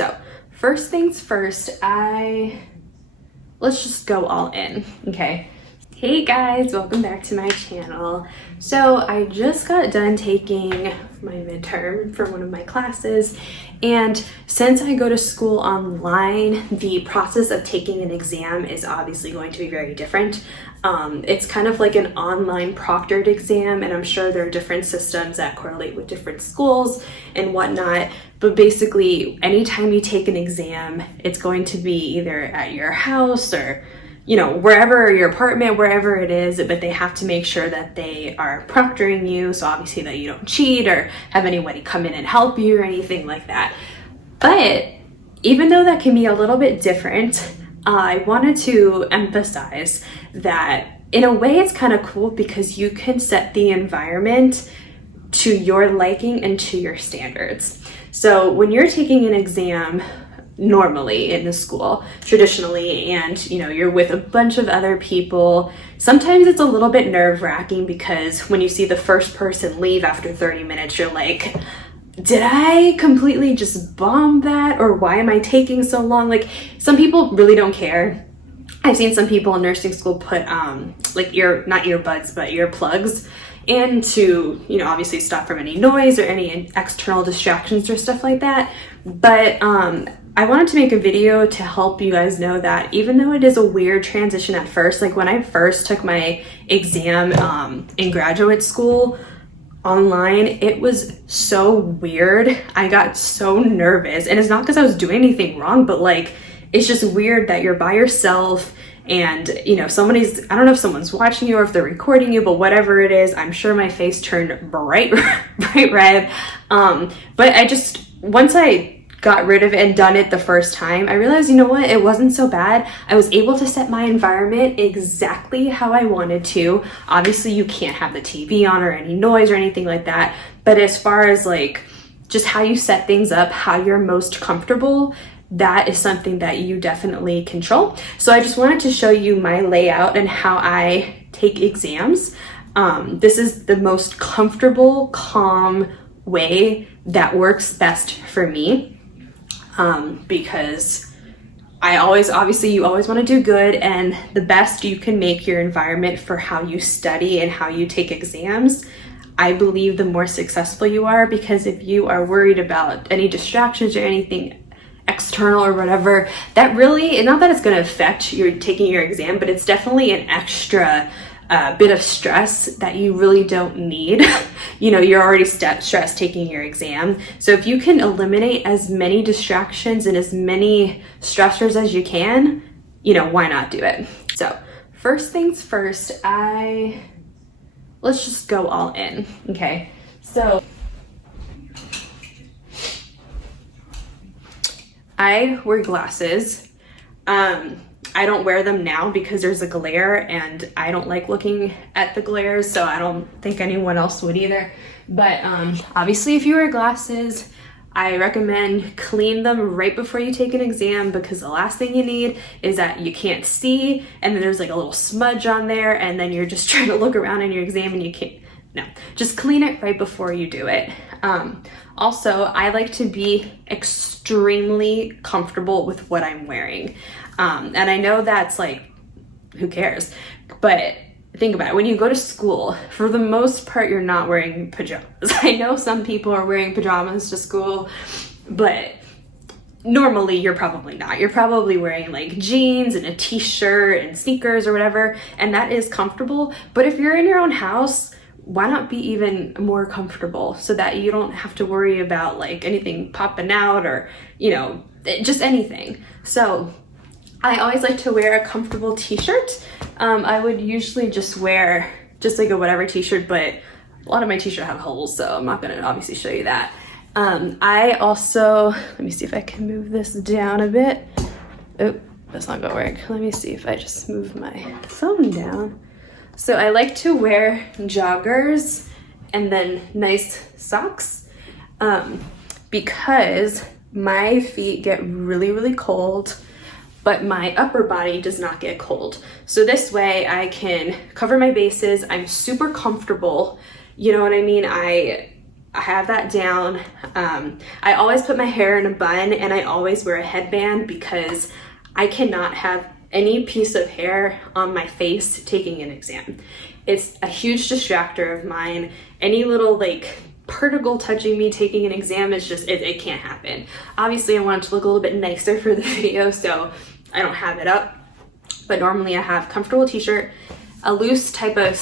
So first things first, let's just go all in, okay? Hey guys, welcome back to my channel. So I just got done taking my midterm for one of my classes, and since I go to school online, the process of taking an exam is obviously going to be very different. It's kind of like an online proctored exam, and I'm sure there are different systems that correlate with different schools and whatnot, but basically anytime you take an exam, it's going to be either at your house or wherever, your apartment, wherever it is, but they have to make sure that they are proctoring you, so obviously that you don't cheat or have anybody come in and help you or anything like that. But even though that can be a little bit different, I wanted to emphasize that in a way it's kind of cool because you can set the environment to your liking and to your standards. So when you're taking an exam normally in the school, traditionally, and you're with a bunch of other people, sometimes it's a little bit nerve-wracking because when you see the first person leave after 30 minutes, you're like, did I completely just bomb that, or why am I taking so long? Like, some people really don't care. I've seen some people in nursing school put not earbuds but earplugs in to obviously stop from any noise or any external distractions or stuff like that. But I wanted to make a video to help you guys know that even though it is a weird transition at first, like when I first took my exam in graduate school online, it was so weird. I got so nervous, and it's not because I was doing anything wrong, but like it's just weird that you're by yourself and I don't know if someone's watching you or if they're recording you, but whatever it is, I'm sure my face turned bright red. But once I got rid of it and done it the first time, I realized, it wasn't so bad. I was able to set my environment exactly how I wanted to. Obviously, you can't have the TV on or any noise or anything like that. But as far as like just how you set things up, how you're most comfortable, that is something that you definitely control. So I just wanted to show you my layout and how I take exams. This is the most comfortable, calm way that works best for me. Because you always want to do good, and the best you can make your environment for how you study and how you take exams, I believe the more successful you are, because if you are worried about any distractions or anything external or whatever, that really, not that it's going to affect your taking your exam, but it's definitely an extra bit of stress that you really don't need. You're already stressed taking your exam. So if you can eliminate as many distractions and as many stressors as you can, why not do it? So first things first, let's just go all in, okay? So I wear glasses. I don't wear them now because there's a glare and I don't like looking at the glares, so I don't think anyone else would either. But obviously if you wear glasses, I recommend clean them right before you take an exam, because the last thing you need is that you can't see and then there's like a little smudge on there and then you're just trying to look around in your exam and you can't. No, just clean it right before you do it. Also, I like to be extremely comfortable with what I'm wearing. And I know that's like, who cares? But think about it. When you go to school, for the most part, you're not wearing pajamas. I know some people are wearing pajamas to school, but normally you're probably not. You're probably wearing like jeans and a t-shirt and sneakers or whatever, and that is comfortable. But if you're in your own house, why not be even more comfortable so that you don't have to worry about like anything popping out or, just anything. So I always like to wear a comfortable t-shirt. I would usually just wear just like a whatever t-shirt, but a lot of my t-shirts have holes, so I'm not gonna obviously show you that. I also, let me see if I can move this down a bit. Oh, that's not gonna work. Let me see if I just move my phone down. So I like to wear joggers and then nice socks because my feet get really, really cold, but my upper body does not get cold. So this way I can cover my bases. I'm super comfortable. You know what I mean? I have that down. I always put my hair in a bun, and I always wear a headband because I cannot have any piece of hair on my face taking an exam. It's a huge distractor of mine. Any little like particle touching me taking an exam is just, it can't happen. Obviously I want it to look a little bit nicer for the video, so I don't have it up. But normally I have comfortable t-shirt, a loose type of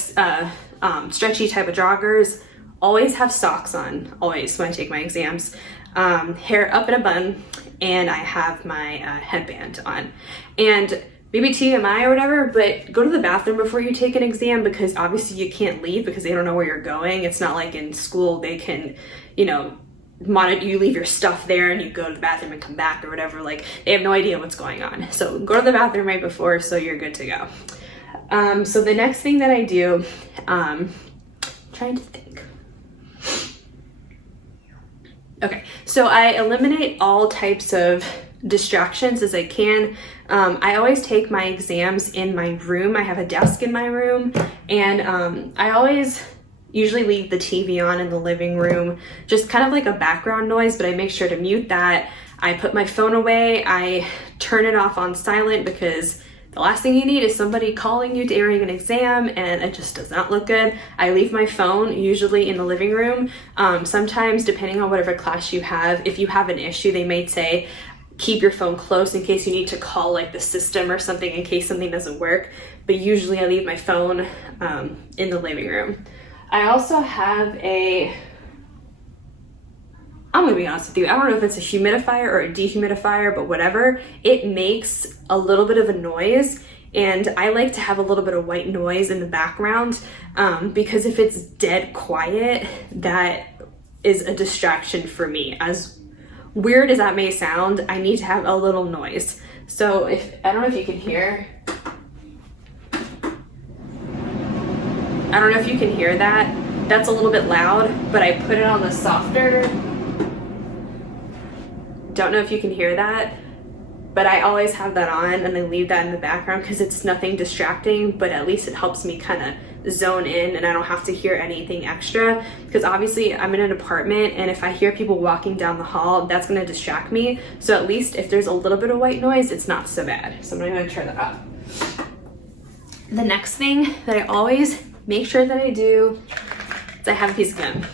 stretchy type of joggers, always have socks on, always when I take my exams, hair up in a bun, and I have my headband on. And maybe TMI or whatever, but go to the bathroom before you take an exam, because obviously you can't leave because they don't know where you're going. It's not like in school they can, you know, monitor you, leave your stuff there and you go to the bathroom and come back or whatever. Like, they have no idea what's going on. So go to the bathroom right before so you're good to go. So the next thing that I do, trying to think. Okay, so I eliminate all types of distractions as I can. I always take my exams in my room. I have a desk in my room, and I always usually leave the TV on in the living room, just kind of like a background noise, but I make sure to mute that. I put my phone away. I turn it off on silent because the last thing you need is somebody calling you during an exam, and it just does not look good. I leave my phone usually in the living room. Sometimes, depending on whatever class you have, if you have an issue, they might say, keep your phone close in case you need to call like the system or something in case something doesn't work. But usually I leave my phone in the living room. I also have I'm gonna be honest with you, I don't know if it's a humidifier or a dehumidifier, but whatever, it makes a little bit of a noise, and I like to have a little bit of white noise in the background because if it's dead quiet, that is a distraction for me. As weird as that may sound, I need to have a little noise. So I don't know if you can hear, I don't know if you can hear that. That's a little bit loud, but I put it on the softer. Don't know if you can hear that, but I always have that on and then leave that in the background because it's nothing distracting, but at least it helps me kind of zone in and I don't have to hear anything extra, because obviously I'm in an apartment and if I hear people walking down the hall, that's going to distract me. So at least if there's a little bit of white noise, it's not so bad. So I'm going to turn that off. The next thing that I always make sure that I do is I have a piece of gum.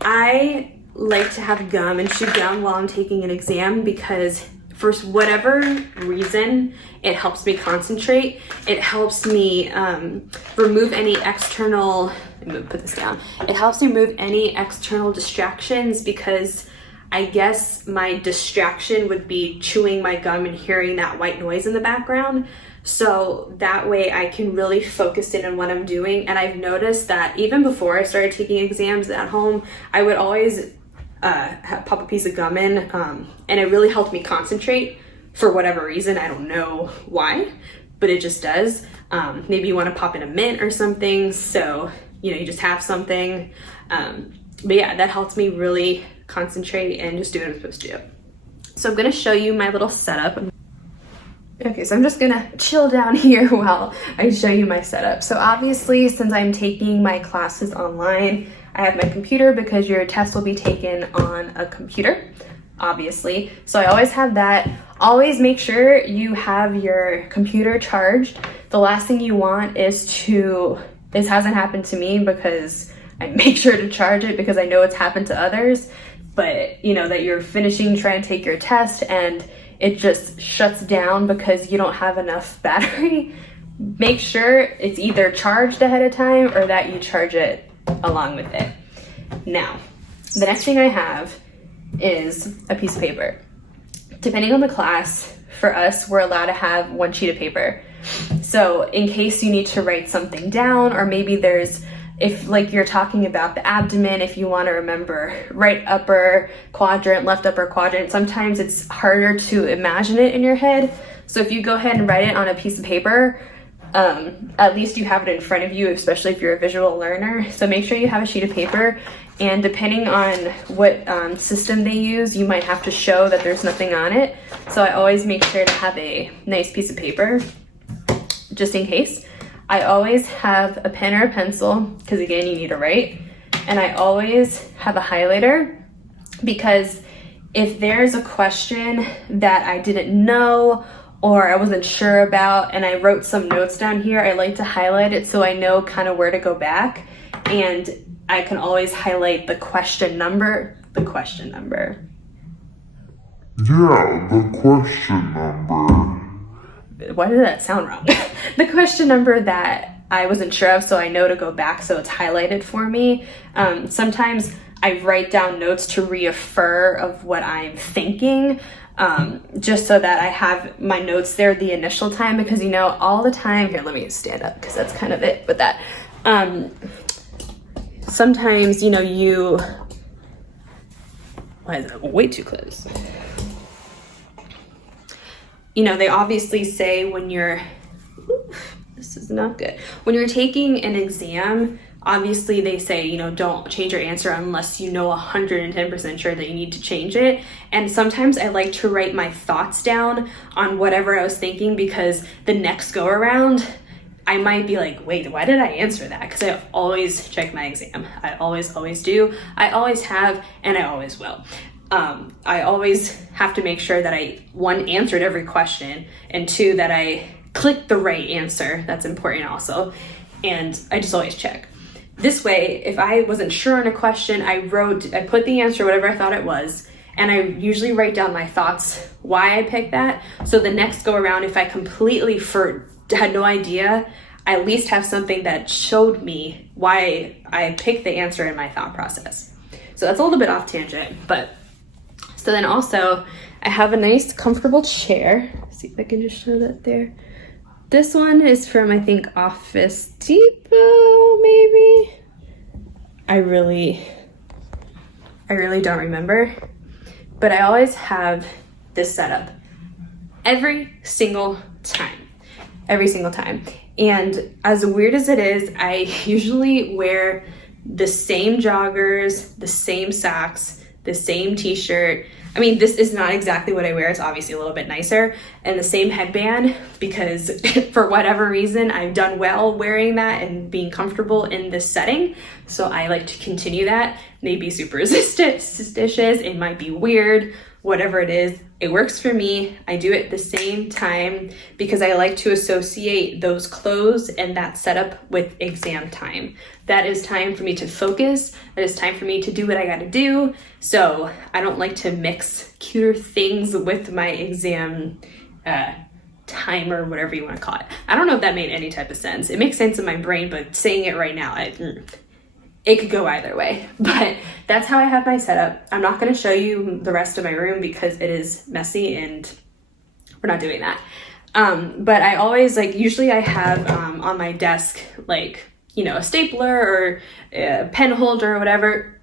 I like to have gum and chew gum while I'm taking an exam because for whatever reason, it helps me concentrate. It helps me remove any external, let me put this down. It helps me remove any external distractions because I guess my distraction would be chewing my gum and hearing that white noise in the background. So that way I can really focus in on what I'm doing. And I've noticed that even before I started taking exams at home, I would always pop a piece of gum in, and it really helped me concentrate for whatever reason. I don't know why, but it just does. Maybe you want to pop in a mint or something, so you just have something. But yeah, that helps me really concentrate and just do what I'm supposed to do. So I'm gonna show you my little setup. Okay, so I'm just gonna chill down here while I show you my setup. So obviously, since I'm taking my classes online, I have my computer because your test will be taken on a computer, obviously. So I always have that. Always make sure you have your computer charged. The last thing you want is this hasn't happened to me because I make sure to charge it because I know it's happened to others, but that you're finishing trying to take your test and it just shuts down because you don't have enough battery. Make sure it's either charged ahead of time or that you charge it along with it. Now, the next thing I have is a piece of paper. Depending on the class, for us, we're allowed to have one sheet of paper. So in case you need to write something down, or maybe if like you're talking about the abdomen, if you want to remember right upper quadrant, left upper quadrant, sometimes it's harder to imagine it in your head. So if you go ahead and write it on a piece of paper, at least you have it in front of you, especially if you're a visual learner. So make sure you have a sheet of paper, and depending on what system they use, you might have to show that there's nothing on it. So I always make sure to have a nice piece of paper, just in case. I always have a pen or a pencil, because again, you need to write. and I always have a highlighter, because if there's a question that I didn't know or I wasn't sure about and I wrote some notes down here, I like to highlight it so I know kind of where to go back, and I can always highlight the question number. Yeah, the question number. Why did that sound wrong? The question number that I wasn't sure of, so I know to go back, so it's highlighted for me. Sometimes I write down notes to reaffirm of what I'm thinking, just so that I have my notes there the initial time, because all the time, here, let me stand up because that's kind of it with that. Sometimes, why is that way too close? They obviously say when you're, this is not good. When you're taking an exam, obviously they say, don't change your answer unless 110% sure that you need to change it. And sometimes I like to write my thoughts down on whatever I was thinking, because the next go around, I might be like, wait, why did I answer that? Because I always check my exam. I always do. I always have, and I always will. I always have to make sure that I, 1, answered every question, and 2, that I clicked the right answer. That's important also. And I just always check. This way, if I wasn't sure on a question, I put the answer, whatever I thought it was, and I usually write down my thoughts, why I picked that. So the next go around, if I completely had no idea, I at least have something that showed me why I picked the answer in my thought process. So that's a little bit off tangent, but so then also I have a nice comfortable chair. Let's see if I can just show that there. This one is from, I think, Office Depot, maybe? I really don't remember. But I always have this setup every single time. And as weird as it is, I usually wear the same joggers, the same socks, the same t-shirt. I mean, this is not exactly what I wear. It's obviously a little bit nicer. And the same headband, because for whatever reason, I've done well wearing that and being comfortable in this setting. So I like to continue that. Maybe super suspicious. It might be weird. Whatever it is, it works for me. I do it the same time because I like to associate those clothes and that setup with exam time. That is time for me to focus. That is time for me to do what I gotta do. So I don't like to mix cuter things with my exam time, or whatever you wanna call it. I don't know if that made any type of sense. It makes sense in my brain, but saying it right now, it could go either way, but that's how I have my setup. I'm not going to show you the rest of my room because it is messy and we're not doing that. But I always usually I have on my desk, a stapler or a pen holder or whatever.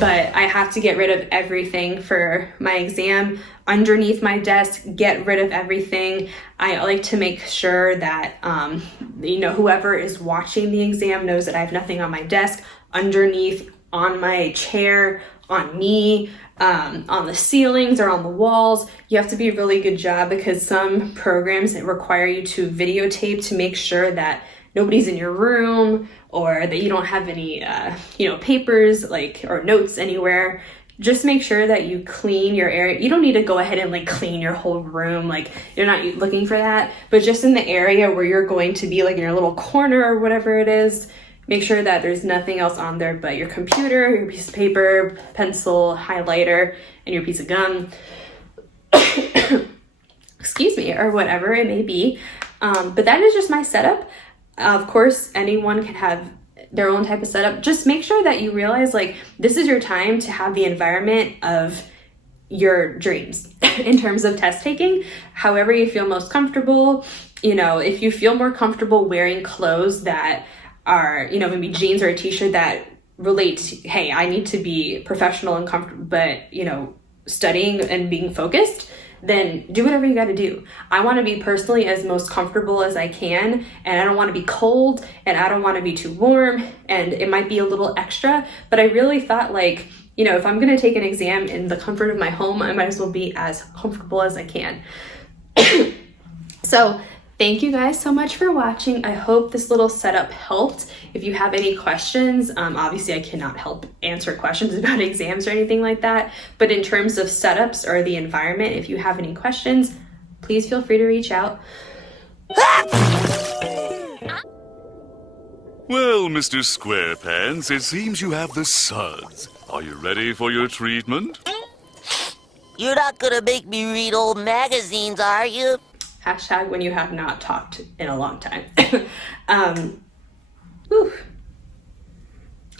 But I have to get rid of everything for my exam. Underneath my desk, get rid of everything. I like to make sure that, whoever is watching the exam knows that I have nothing on my desk, underneath, on my chair, on me, on the ceilings or on the walls. You have to be a really good job because some programs require you to videotape to make sure that nobody's in your room or that you don't have any, papers or notes anywhere. Just make sure that you clean your area. You don't need to go ahead and clean your whole room. You're not looking for that, but just in the area where you're going to be in your little corner or whatever it is, make sure that there's nothing else on there but your computer, your piece of paper, pencil, highlighter, and your piece of gum. Excuse me, or whatever it may be. But that is just my setup. Of course, anyone can have their own type of setup. Just make sure that you realize this is your time to have the environment of your dreams in terms of test taking, however you feel most comfortable. If you feel more comfortable wearing clothes that are, maybe jeans or a t-shirt that relate to, hey, I need to be professional and comfortable, but, studying and being focused, then do whatever you got to do. I want to be personally as most comfortable as I can, and I don't want to be cold and I don't want to be too warm, and it might be a little extra, but I really thought if I'm going to take an exam in the comfort of my home, I might as well be as comfortable as I can. So Thank you guys so much for watching. I hope this little setup helped. If you have any questions, obviously I cannot help answer questions about exams or anything like that, but in terms of setups or the environment, if you have any questions, please feel free to reach out. Well, Mr. Squarepants, it seems you have the suds. Are you ready for your treatment? You're not gonna make me read old magazines, are you? Hashtag when you have not talked in a long time. Whew.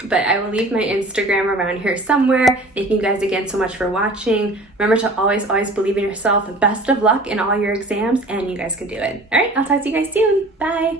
But I will leave my Instagram around here somewhere. Thank you guys again so much for watching. Remember to always believe in yourself. Best of luck in all your exams, and you guys can do it. All right, I'll talk to you guys soon. Bye.